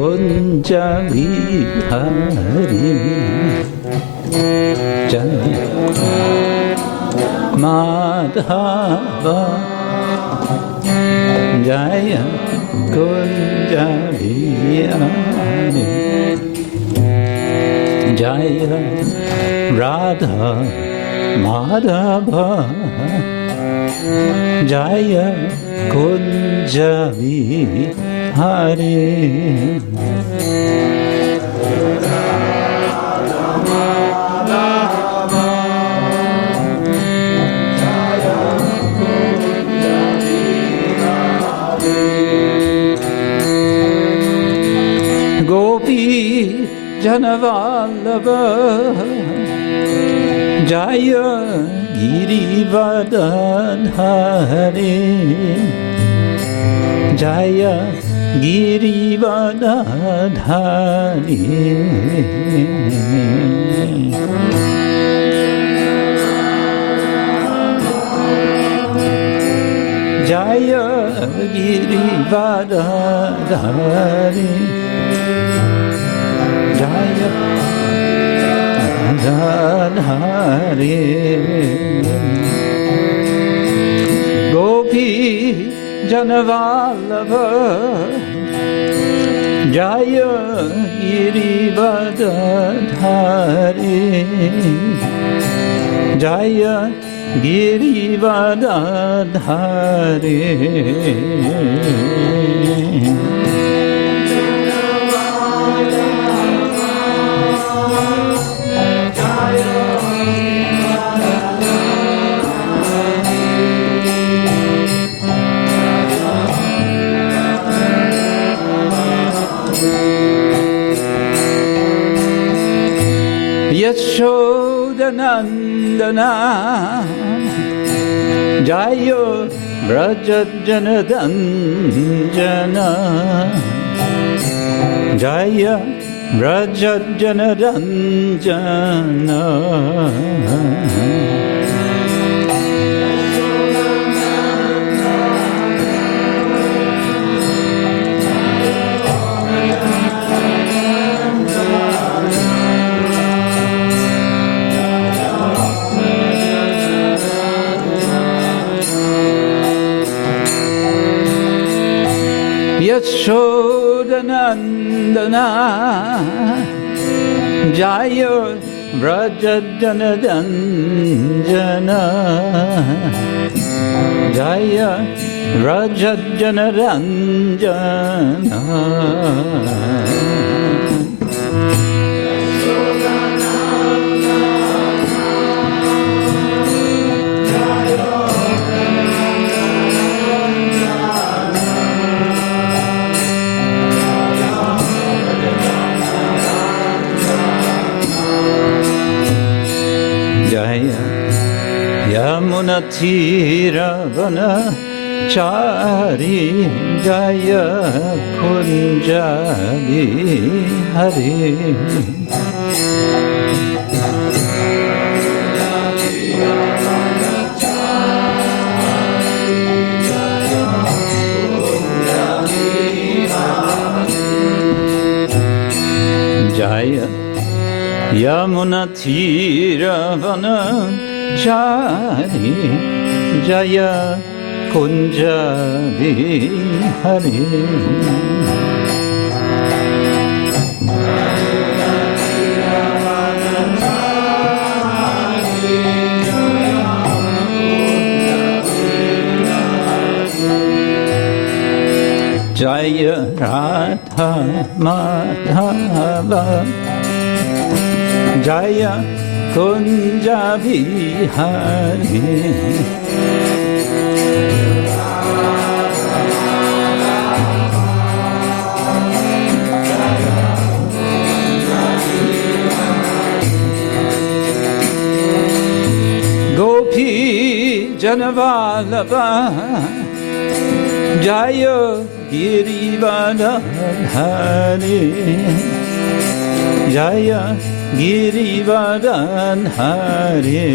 kunja vihari jaya madhava jaya kunja vihari jaya radha madhava jaya kunja vihari Gopi Janavallabha Jaya Girivardhari Jaya Girivardhari Jaya Girivardhari Jaya Radhari Gopi Janavallabha Jaya Girivardhari Jaya Girivardhari Yashodanandana Jayo Brajajanadandana Jaya Brajajanadandana Yashodanandana Jaya Brajajanadandana Jaya Brajajanadandana Yamunathiravana Chari Jaya Kunja Vihari Jaya Yamunathiravana Chari Jaya Kunja Vihari Jaya Radha Madhava Jaya Kunja Vihari Gopi Janavallabha Jaya Girivardhari Jaya Girivardhari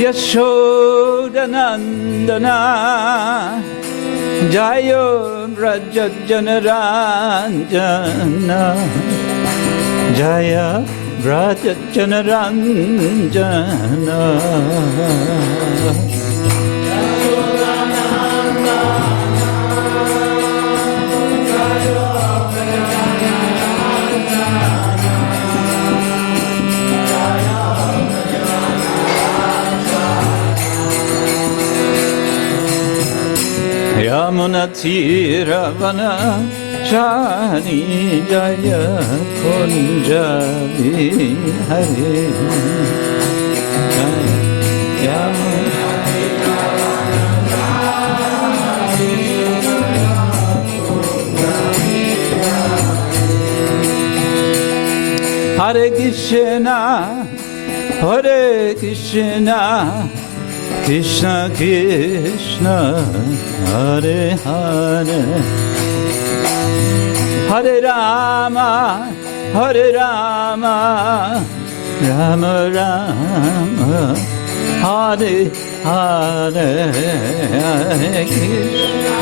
Yashodanandana Jayo Raja Janaranjana Jaya Raja Janaranjana Yamuna Tiravana Chani Jaya Kunjabi Hari Hare Krishna Hare Krishna Krishna Krishna Hare Hare Hare Rama Hare Rama Rama Rama Hare Hare Hare Krishna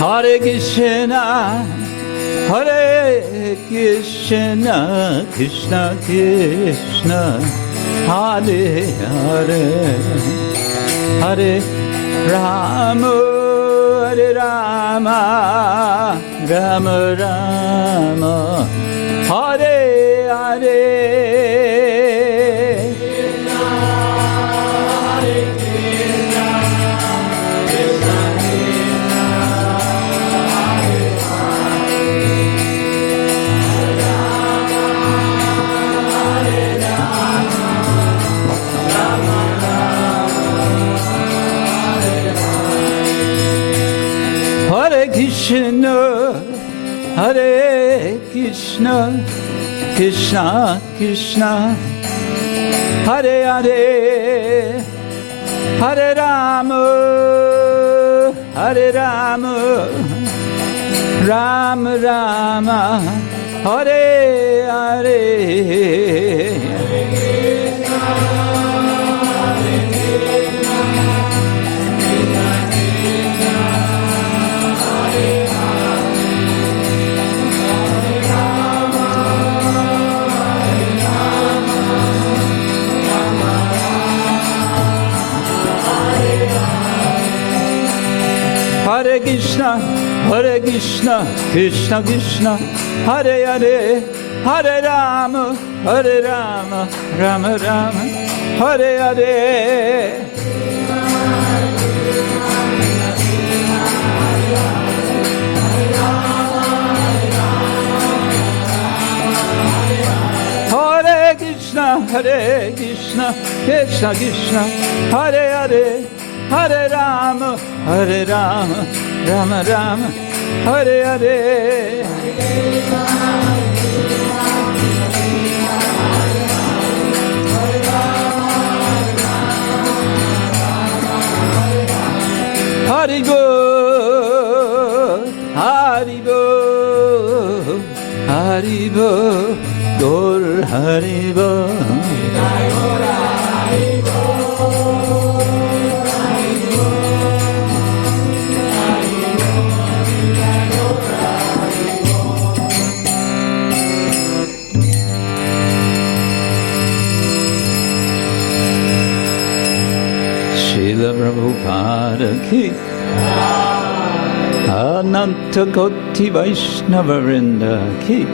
Hare Krishna, Hare Krishna, Krishna Krishna, Hare Hare, Hare Rama, Hare Rama, Rama Rama, Hare Hare. Hare Krishna, Hare Krishna, Krishna Krishna, Hare Hare, Hare Rama, Hare Rama, Rama Rama, Hare Hare. Hare Krishna, Hare Krishna, Krishna Krishna, Hare Hare, Hare Rama, Hare Rama, Rama Rama, Hare Hare. Hare Krishna, Hare Krishna, Krishna Krishna, Hare Hare, Hare Rama, Hare Rama, Rama Rama, Hare Hare. Hari Bol, Hari Bol, Hari Bol, Gaur Hari Bol. Srila Prabhupada ki Ananta Koti Vaishnava Vrinda ki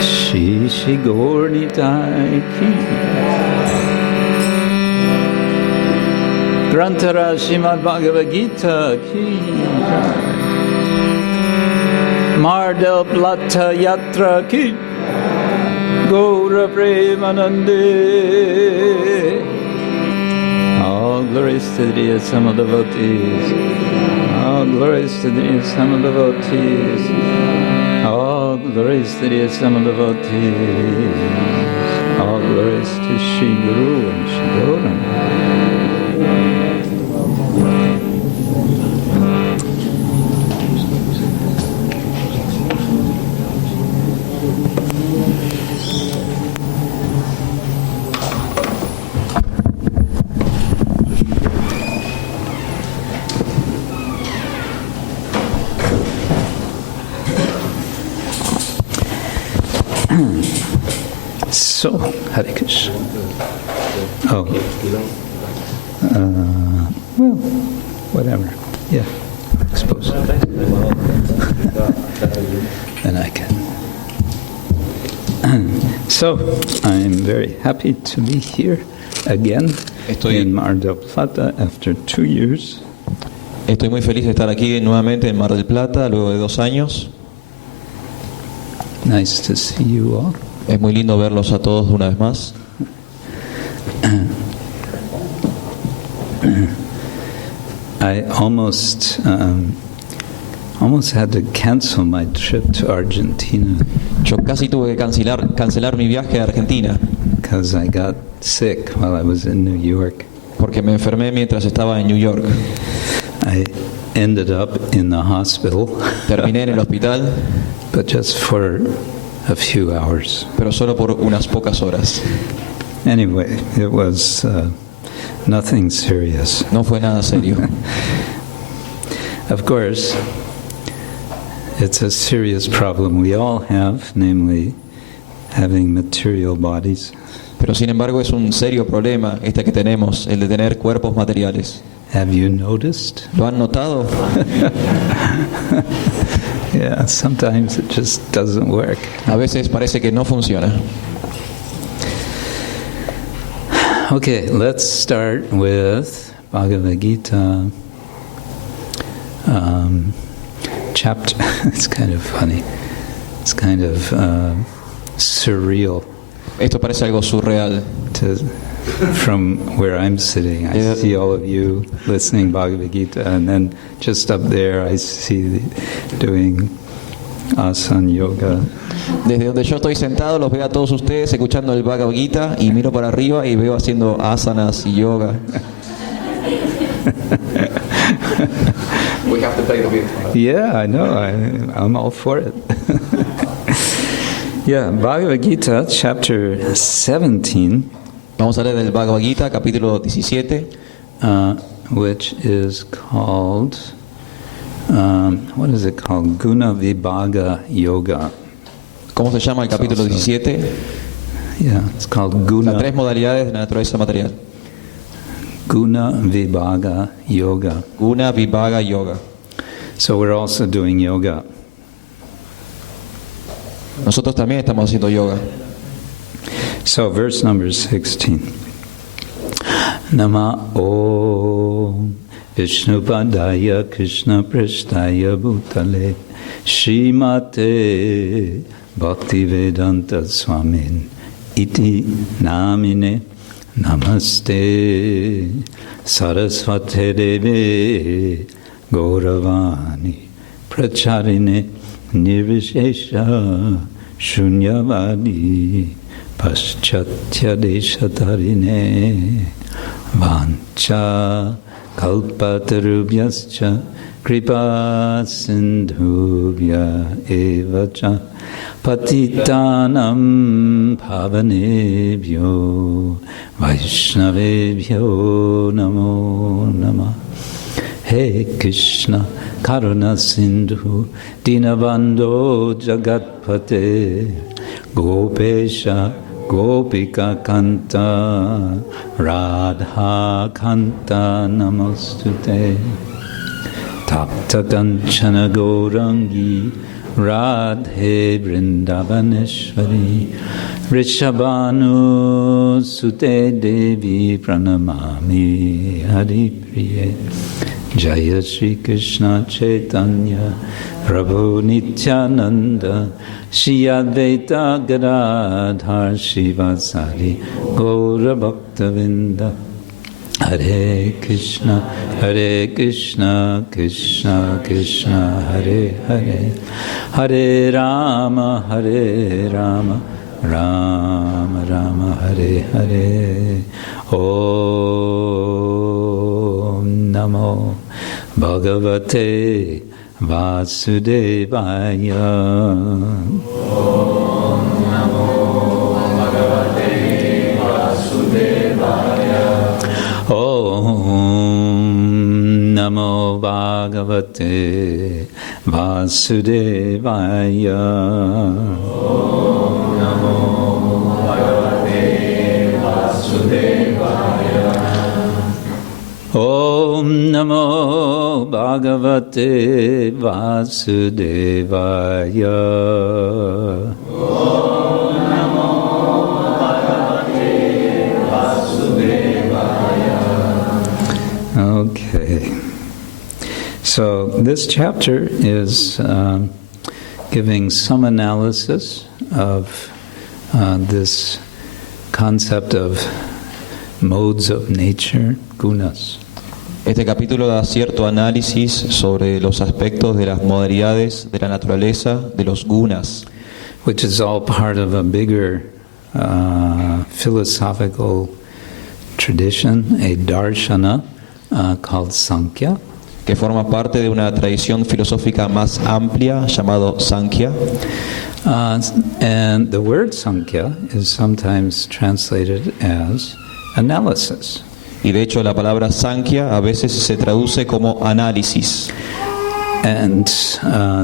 Shri Shri Gaur Nitai ki Grantara Srimad Bhagavad Gita ki Mardelplata Yatra ki Gaura Premanande. All glories to the Sama devotees. All glories to the Sama devotees. All glories to the eternal devotees. All glories to Shri Guru and Shri Gauranga. So, Hare Krishna. Oh, well, whatever. Yeah, I suppose. Then I can. So, I'm very happy to be here again in Mar del Plata after 2 years. Estoy muy feliz de estar aquí nuevamente en Mar del Plata luego de 2 años. Nice to see you all. Es muy lindo verlos a todos una vez más. I almost had to cancel my trip to Argentina Yo casi tuve que cancelar mi viaje a Argentina because I got sick while I was in New York. porque me enfermé mientras estaba en New York. I ended up in the hospital, Terminé en el hospital, but just for a few hours. pero solo por unas pocas horas. Anyway, it was nothing serious. No fue nada serio. Of course, it's a serious problem we all have, namely having material bodies. Pero sin embargo es un serio problema este que tenemos, el de tener cuerpos materiales. Have you noticed? ¿Lo han notado? Yeah, sometimes it just doesn't work. A veces parece que no funciona. Okay, let's start with Bhagavad Gita chapter. It's kind of funny. It's kind of surreal. Esto parece algo surreal. From where I'm sitting, I see all of you listening Bhagavad Gita, and then just up there I see doing asana yoga. Desde donde yo estoy sentado los veo a todos ustedes escuchando el Bhagavad Gita y miro para arriba y veo haciendo asanas y yoga. We have to play the beat. Yeah, I know. I'm all for it. Yeah, Bhagavad Gita, chapter 17. Vamos a leer el Bhagavad Gita, capítulo 17. Which is called, what is it called? Guna Vibhaga Yoga. ¿Cómo se llama el capítulo 17? Yeah, it's called Guna. Las 3 modalidades de la naturaleza material. Guna Vibhaga Yoga. Guna Vibhaga Yoga. So we're also doing yoga. Nosotros también estamos haciendo yoga. So verse number 16. Nama Om Vishnupadaya Krishna Prishtaya Bhutale Srimate Bhaktivedanta Swamin Iti Namine Namaste Sarasvate Deve Gauravani Pracharine Nirvishesha Shunyavadi Paschatya Deshatarine Vancha Kalpatarubhyascha Kripa Sindhubhya Evacha Patitanam Pavanebhyo Vaishnavebhyo Namo Namah. He Krishna Karuna Sindhu Dinabandho Jagatpate Gopesha Gopika Kanta Radha Kanta Namostute Tapta Kanchana Gaurangi Radhe Vrindavaneshwari Rishabhanu Sute Devi Pranamami Haripriye Jaya Shri Krishna Chaitanya Prabhu Nityananda Shri Advaita Gadadhar Shivasari Gaura Bhaktavinda Hare Krishna, Krishna Krishna, Hare Hare, Hare Rama, Rama Rama, Hare Hare. Om Namo Bhagavate Vasudevaya. Om Namo Bhagavate Vasudevaya. Om Namo Bhagavate Vasudevaya. Om Namo Bhagavate Vasudevaya. Okay, so this chapter is giving some analysis of this concept of modes of nature, gunas. Este capítulo da cierto análisis sobre los aspectos de las modalidades de la naturaleza, de los gunas, Which is all part of a bigger philosophical tradition, a darshana, called Sankhya. que forma parte de una tradición filosófica más amplia llamado Sankhya. And the word Sankhya is sometimes translated as analysis. Y de hecho la palabra Sankhya a veces se traduce como análisis. And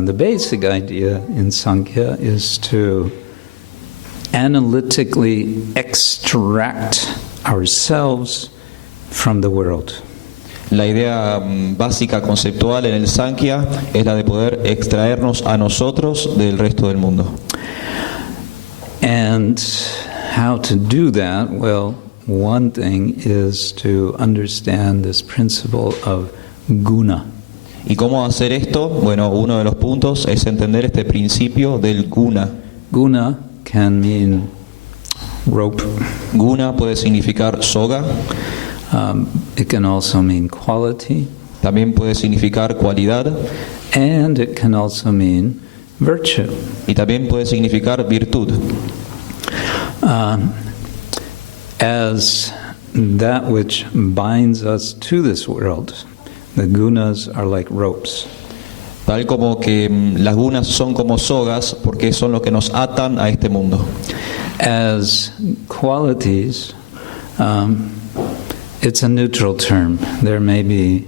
the basic idea in Sankhya is to analytically extract ourselves from the world. La idea básica conceptual en el Sankhya es la de poder extraernos a nosotros del resto del mundo. And how to do that? Well, one thing is to understand this principle of guna. ¿Y cómo hacer esto? Bueno, uno de los puntos es entender este principio del guna. Guna can mean rope. Guna puede significar soga, It can also mean quality, también puede significar cualidad and it can also mean virtue. y también puede significar virtud. As that which binds us to this world, the gunas are like ropes. Tal como que las gunas son como sogas porque son los que nos atan a este mundo. As qualities, it's a neutral term. There may be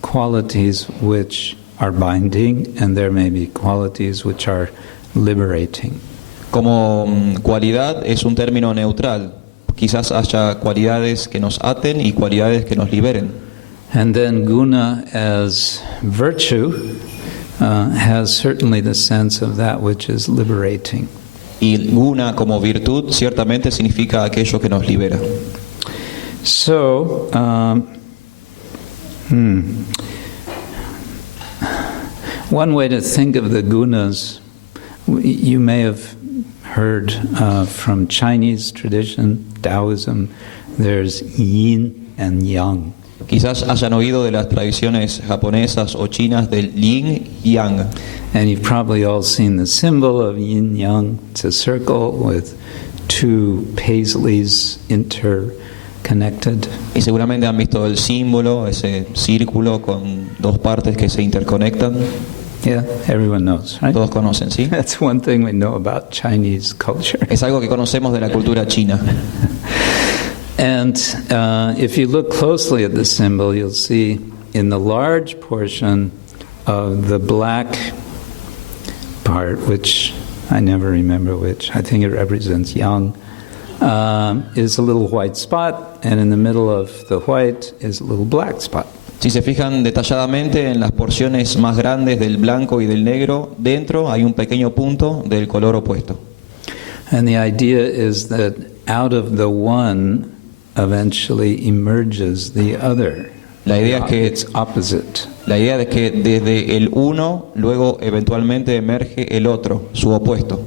qualities which are binding, and there may be qualities which are liberating. Como cualidad es un término neutral. Quizás haya cualidades que nos aten y cualidades que nos liberen. And then guna as virtue has certainly the sense of that which is liberating. Y guna como virtud ciertamente significa aquello que nos libera. So, one way to think of the gunas, you may have heard from Chinese tradition, Taoism, there's yin and yang. Quizás hayan oído de las tradiciones japonesas o chinas del yin y yang. And you've probably all seen the symbol of yin yang. It's a circle with two paisleys interconnected. Y seguramente han visto el símbolo, ese círculo con dos partes que se interconectan. Yeah, everyone knows, right? Todos conocen, ¿sí? That's one thing we know about Chinese culture. Es algo que conocemos de la cultura china. And if you look closely at the symbol, you'll see in the large portion of the black part, which I never remember which, I think it represents yang, is a little white spot, and in the middle of the white is a little black spot. Si se fijan detalladamente en las porciones más grandes del blanco y del negro, dentro hay un pequeño punto del color opuesto. And the idea is that out of the one eventually emerges the other. La idea es que It's opposite. La idea es que desde el uno luego eventualmente emerge el otro, su opuesto.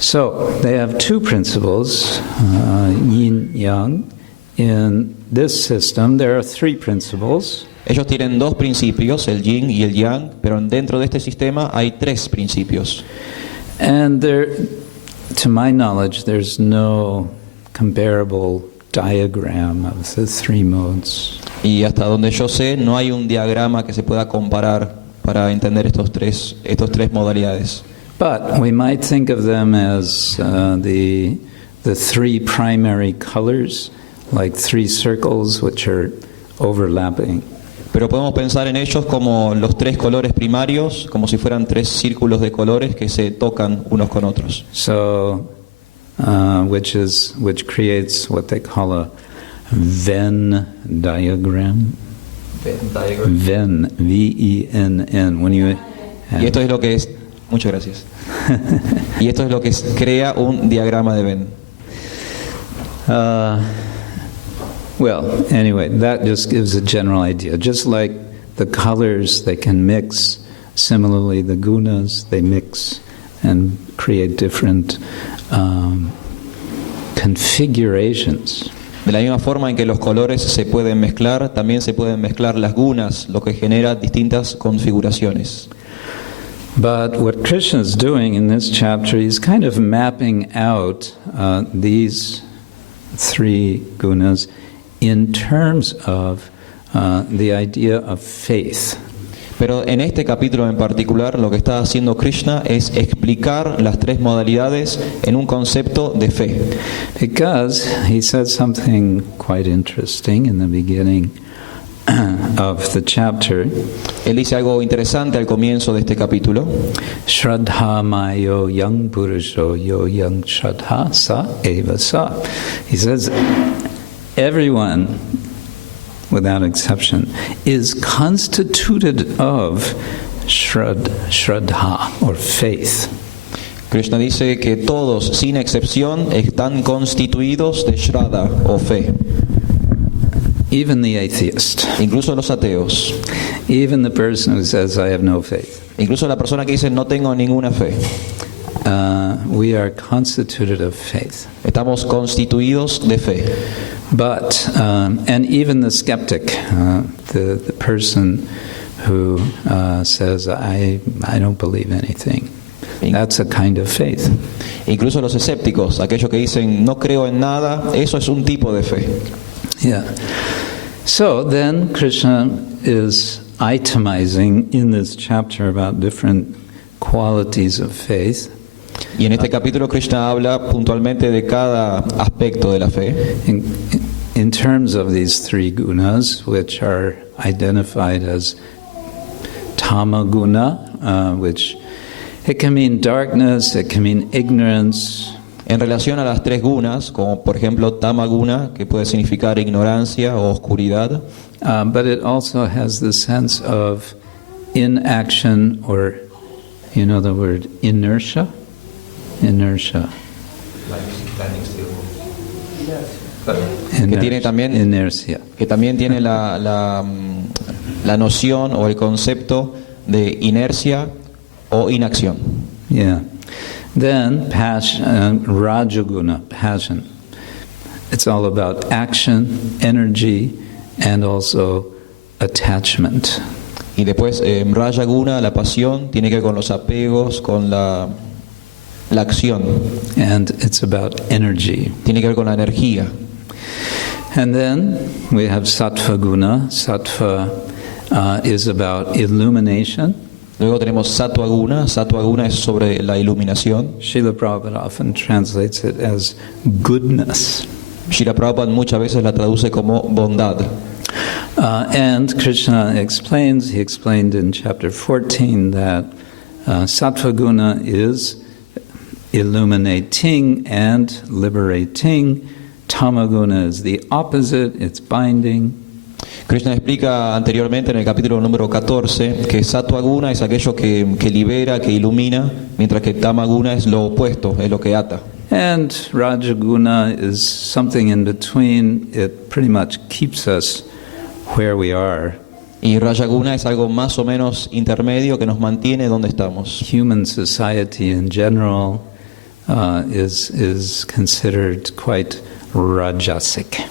So they have two principles, yin yang, in this system, there are three principles. Ellos tienen dos principios, el yin y el yang, pero dentro de este sistema hay tres principios. And there, to my knowledge, there's no comparable diagram of the three modes. Y hasta donde yo sé, no hay un diagrama que se pueda comparar para entender estos tres modalidades. But we might think of them as the three primary colors, like three circles which are overlapping. Pero podemos pensar en ellos como los tres colores primarios, como si fueran tres círculos de colores que se tocan unos con otros. So, which creates what they call a Venn diagram. Venn, V-E-N-N. When you Y esto es lo que es. Muchas gracias. Y esto es lo que crea un diagrama de Venn. Well, anyway, that just gives a general idea. Just like the colors, they can mix. Similarly, the gunas, they mix and create different configurations. De la misma forma en que los colores se pueden mezclar, también se pueden mezclar las gunas, lo que genera distintas configuraciones. But what Krishna is doing in this chapter, he's kind of mapping out these three gunas in terms of the idea of faith. Pero en este capítulo en particular, lo que está haciendo Krishna es explicar las tres modalidades en un concepto de fe. Because he said something quite interesting in the beginning of the chapter. Él dice algo interesante al comienzo de este capítulo. Shraddha mayo yang purusho yo yang shraddha sa eva sa. He says, everyone, without exception, is constituted of shraddha, or faith. Krishna dice que todos, sin excepción, están constituidos de shraddha o fe. Even the atheist. Incluso los ateos. Even the person who says, I have no faith. Incluso la persona que dice, no tengo ninguna fe. We are constituted of faith. Estamos constituidos de fe. But, and even the skeptic, the person who says, I don't believe anything, that's a kind of faith. Incluso los escépticos, aquellos que dicen, no creo en nada, eso es un tipo de fe. Yeah. So then Krishna is itemizing in this chapter about different qualities of faith. Y en este capítulo Krishna habla puntualmente de cada aspecto de la fe. In terms of these three gunas, which are identified as tamaguna, which it can mean darkness, it can mean ignorance. En relación a las tres gunas, como por ejemplo tamaguna, que puede significar ignorancia o oscuridad. But it also has the sense of inaction, or, you know the word inertia? Inertia. Que tiene también, inercia. Que también tiene la noción o el concepto de inercia o inacción. Yeah. Then passion, rajaguna, passion. It's all about action, energy, and also attachment. Y después rajaguna, la pasión, tiene que ver con los apegos, con la acción. And it's about energy. Tiene que ver con la energía. And then we have sattva guna. Sattva is about illumination. Luego tenemos sattva guna. Sattva guna es sobre la iluminación. Srila Prabhupada often translates it as goodness. Srila Prabhupada muchas veces la traduce como bondad. And Krishna he explained in chapter 14 that sattva guna is illuminating and liberating. Tamaguna is the opposite, it's binding. Krishna explica anteriormente en el capítulo número 14 que sattva guna es aquello que libera, que ilumina, mientras que tamaguna es lo opuesto, es lo que ata. And rajaguna is something in between. It pretty much keeps us where we are. Y rajaguna es algo más o menos intermedio que nos mantiene donde estamos. Human society in general is considered quite rajasic.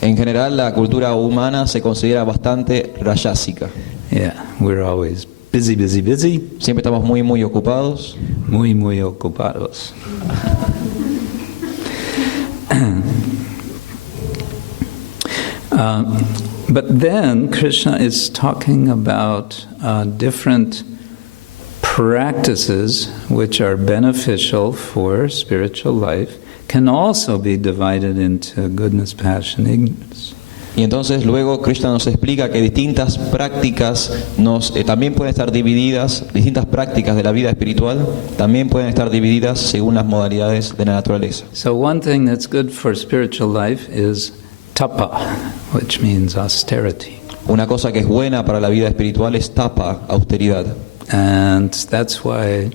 En general, la cultura humana se considera bastante rayásica. Yeah, we're always busy, busy, busy. Siempre estamos muy, muy ocupados. Muy, muy ocupados. But then Krishna is talking about different practices which are beneficial for spiritual life, can also be divided into goodness, passion, ignorance. Y entonces luego Krishna nos explica que distintas prácticas también pueden estar divididas, distintas prácticas de la vida espiritual también pueden estar divididas según las modalidades de la naturaleza. So one thing that's good for spiritual life is tapa, which means austerity. Una cosa que es buena para la vida espiritual es tapa, austeridad. And that's why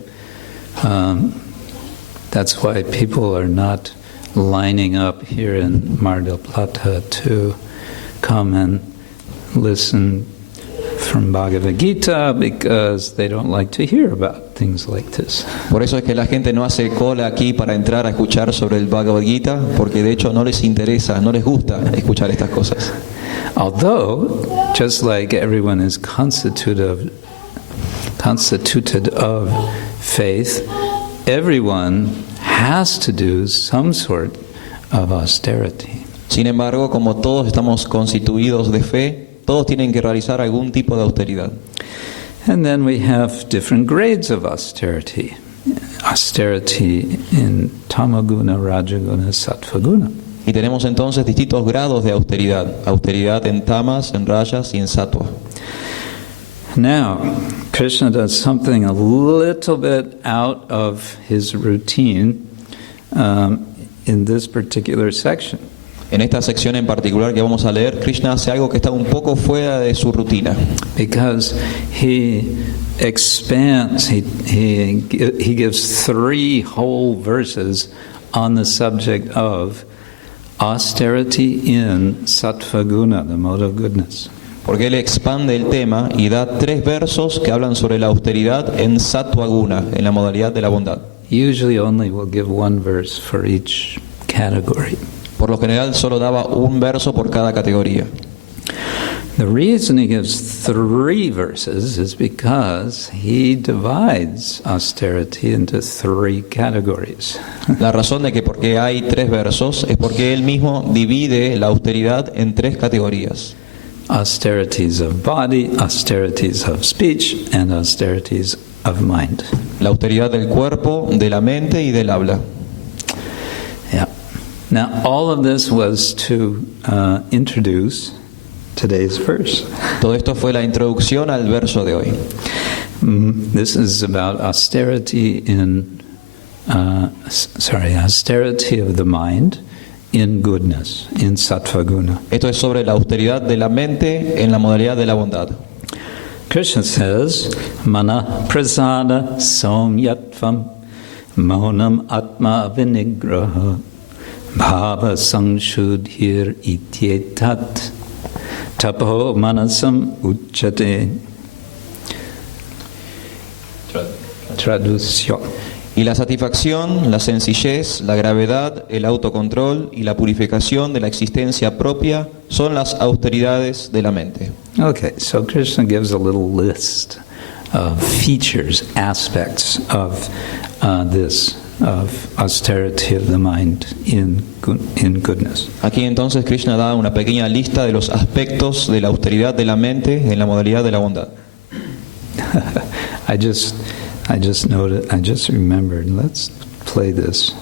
people are not lining up here in Mar del Plata to come and listen from Bhagavad Gita, because they don't like to hear about things like this. Por eso es que la gente no hace cola aquí para entrar a escuchar sobre el Bhagavad Gita, porque de hecho no les interesa, no les gusta escuchar estas cosas. Although, just like everyone is constituted of faith, everyone has to do some sort of austerity. Sin embargo, como todos estamos constituidos de fe, todos tienen que realizar algún tipo de austeridad. And then we have different grades of austerity. Austerity in tamaguna, rajaguna, sattvaguna. Y tenemos entonces distintos grados de austeridad. Austeridad en tamas, en rayas y en sattva. Now, Krishna does something a little bit out of his routine in this particular section. En esta sección en particular que vamos a leer, Krishna hace algo que está un poco fuera de su rutina. Because he expands, he gives 3 whole verses on the subject of austerity in sattvaguna, the mode of goodness. Porque él expande el tema y da 3 versos que hablan sobre la austeridad en sattvaguna, en la modalidad de la bondad. Usually only will give 1 verse for each category. Por lo general solo daba un verso por cada categoría. The reason he gives 3 verses is because he divides austerity into 3 categories. La razón de que porque hay 3 versos es porque él mismo divide la austeridad en 3 categorías. Austerities of body, austerities of speech, and austerities of mind. La austeridad del cuerpo, de la mente y del habla. Yeah. Now, all of this was to introduce today's verse. Todo esto fue la introducción al verso de hoy. This is about austerity austerity of the mind in goodness, in sattvaguna. Esto es sobre la austeridad de la mente en la modalidad de la bondad. Krishna says, Mana prasada somyatvam maunam atma vinigraha bhava sangshuddhir ityetat tapo manasam uchate. Traducción. Y la satisfacción, la sencillez, la gravedad, el autocontrol y la purificación de la existencia propia son las austeridades de la mente. Okay, so Krishna gives a little list of features, aspects of this, of austerity of the mind in goodness. Aquí entonces Krishna da una pequeña lista de los aspectos de la austeridad de la mente en la modalidad de la bondad. I just remembered. Let's play this.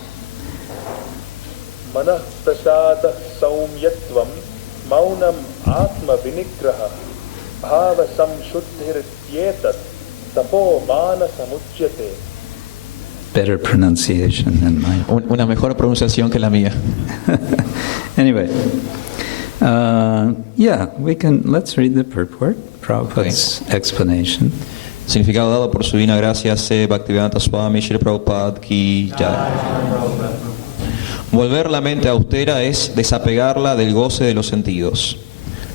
Mana prasada saumyatvam maunam atma vinigraha bhava samshuddhir tyetat tapo mana samuchyate. Better pronunciation than mine. Una mejor pronunciación que la mía. Anyway, let's read the purport, Prabhupada's explanation. Significado dado por su divina gracia, C. Bhaktivedanta Swami Shri Prabhupada Ki Jai. Volver la mente austera es desapegarla del goce de los sentidos.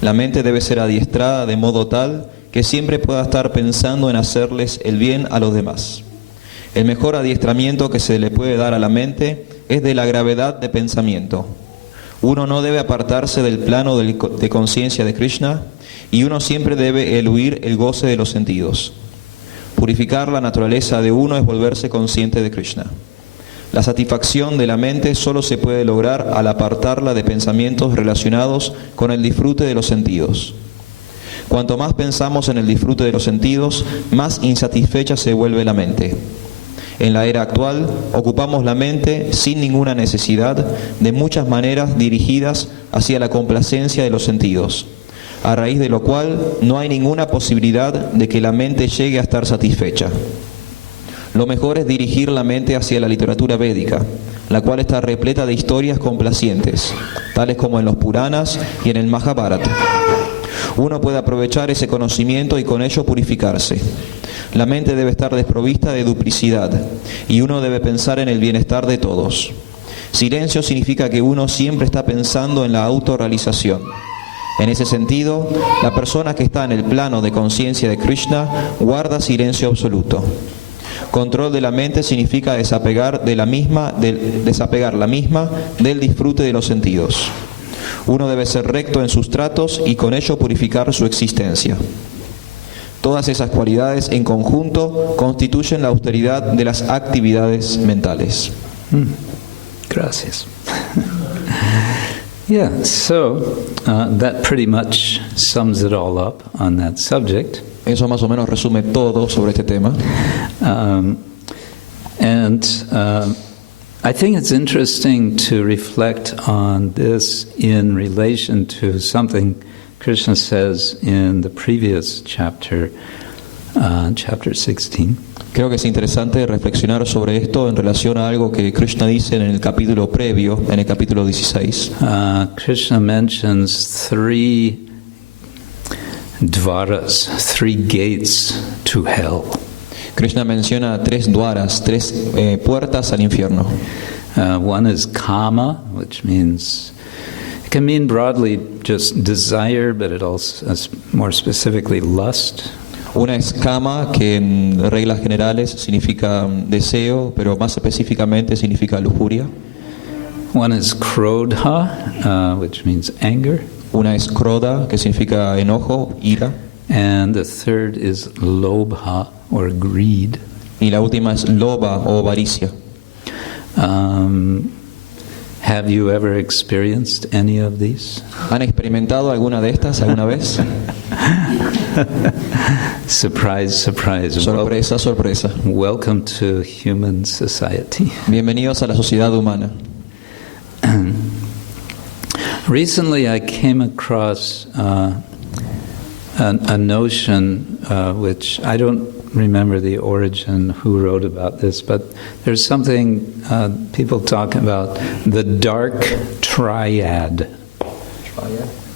La mente debe ser adiestrada de modo tal que siempre pueda estar pensando en hacerles el bien a los demás. El mejor adiestramiento que se le puede dar a la mente es de la gravedad de pensamiento. Uno no debe apartarse del plano de conciencia de Krishna y uno siempre debe eludir el goce de los sentidos. Purificar la naturaleza de uno es volverse consciente de Krishna. La satisfacción de la mente solo se puede lograr al apartarla de pensamientos relacionados con el disfrute de los sentidos. Cuanto más pensamos en el disfrute de los sentidos, más insatisfecha se vuelve la mente. En la era actual, ocupamos la mente sin ninguna necesidad de muchas maneras dirigidas hacia la complacencia de los sentidos, a raíz de lo cual no hay ninguna posibilidad de que la mente llegue a estar satisfecha. Lo mejor es dirigir la mente hacia la literatura védica, la cual está repleta de historias complacientes, tales como en los Puranas y en el Mahabharata. Uno puede aprovechar ese conocimiento y con ello purificarse. La mente debe estar desprovista de duplicidad y uno debe pensar en el bienestar de todos. Silencio significa que uno siempre está pensando en la autorrealización. En ese sentido, la persona que está en el plano de conciencia de Krishna guarda silencio absoluto. Control de la mente significa desapegar la misma del disfrute de los sentidos. Uno debe ser recto en sus tratos y con ello purificar su existencia. Todas esas cualidades en conjunto constituyen la austeridad de las actividades mentales. Gracias. Yeah, so that pretty much sums it all up on that subject. Eso más o menos resume todo sobre este tema. I think it's interesting to reflect on this in relation to something Krishna says in the previous chapter, chapter 16. Creo que es interesante reflexionar sobre esto en relación a algo que Krishna dice en el capítulo previo, en el capítulo 16. Krishna mentions three dvaras, three gates to hell. Krishna menciona tres dwaras, tres puertas al infierno. One is kama, which means, it can mean broadly just desire, but it also is more specifically lust. Una es kama, que en reglas generales significa deseo, pero más específicamente significa lujuria. One is krodha, which means anger. Una es krodha, que significa enojo, ira. And the third is lobha, or greed. Y la última es loba o avaricia. Have you ever experienced any of these? ¿Han experimentado alguna de estas alguna vez? Surprise, surprise. Sorpresa, sorpresa. Welcome to human society. Bienvenidos a la sociedad humana. Recently I came across a notion which I don't remember the origin, who wrote about this, but there's something people talk about, the dark triad.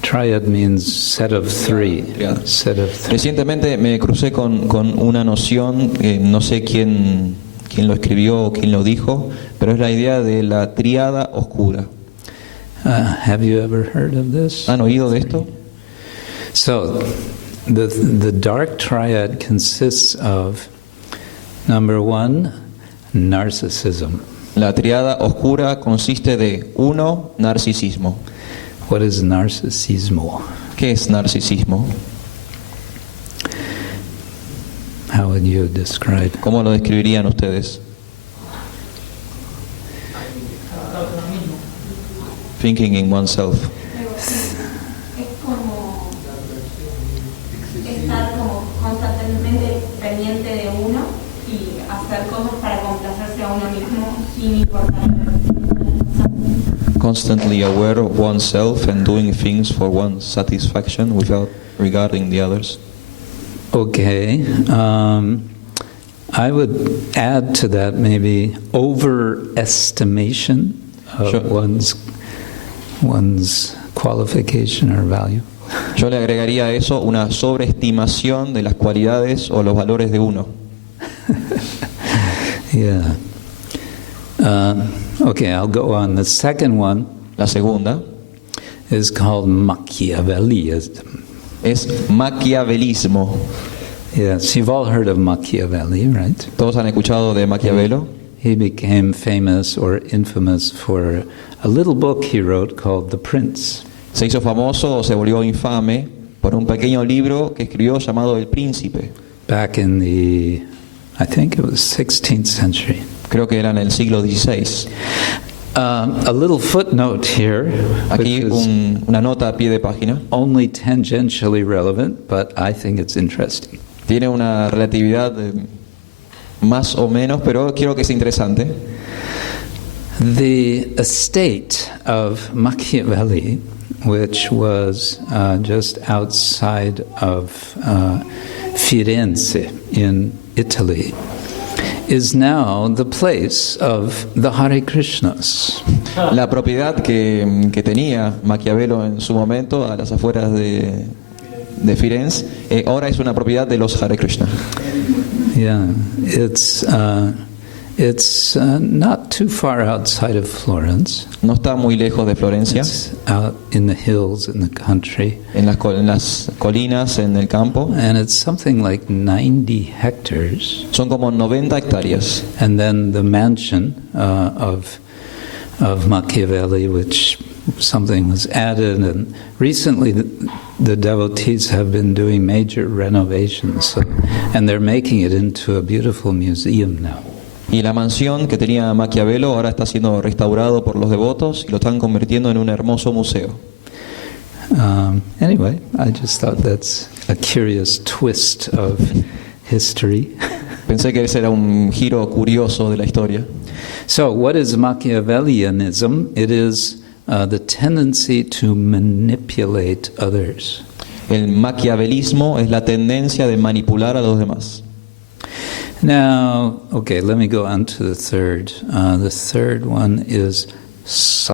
Triad means set of three. Set of three. Recientemente me crucé con una noción, no sé quién lo escribió o quién lo dijo, pero es la idea de la tríada oscura. Have you ever heard of this? ¿Han oído de esto? So, the dark triad consists of, number one, narcissism. La tríada oscura consiste de 1, narcisismo. What is narcissismo? ¿Qué es narcisismo? How would you describe? ¿Cómo lo describirían ustedes? Thinking in oneself. Estar como constantemente pendiente de uno y hacer cosas para complacerse a uno mismo sin importar. Constantly aware of oneself and doing things for one's satisfaction without regarding the others. Okay. I would add to that maybe overestimation of Sure. one's qualification or value. Yo le agregaría a eso una sobreestimación de las cualidades o los valores de uno. Yeah. Okay, I'll go on. The second one La segunda is called Machiavellism. es maquiavelismo. Yes, you've all heard of Machiavelli, right? ¿Todos han escuchado de Maquiavelo? he became famous or infamous for a little book he wrote called The Prince. Se hizo famoso o se volvió infame por un pequeño libro que escribió llamado El Príncipe. Back in the, I think it was 16th century. Creo que era en el siglo XVI. A little footnote here, Aquí which is una nota a pie de página. only tangentially relevant, but I think it's interesting. Tiene una relatividad más o menos, pero quiero que sea interesante. The estate of Machiavelli, which was just outside of Firenze in Italy, is now the place of the Hare Krishnas. La propiedad que tenía Maquiavelo en su momento a las afueras de Firenze, ahora es una propiedad de los Hare Krishna. Yeah, it's not too far outside of Florence. No está muy lejos de Florencia, It's out in the hills in the country, en las colinas, en el campo. and it's something like 90 hectares. Son como 90 hectáreas. And then the mansion of Machiavelli, which something was added, and recently the devotees have been doing major renovations, and they're making it into a beautiful museum now. Y la mansión que tenía Maquiavelo ahora está siendo restaurado por los devotos y lo están convirtiendo en un hermoso museo. Anyway, I just thought that's a curious twist of history. Pensé que ese era un giro curioso de la historia. So, what is Machiavellianism? It is the tendency to manipulate others. El maquiavelismo es la tendencia de manipular a los demás. Now, okay, let me go on to the third. The third one is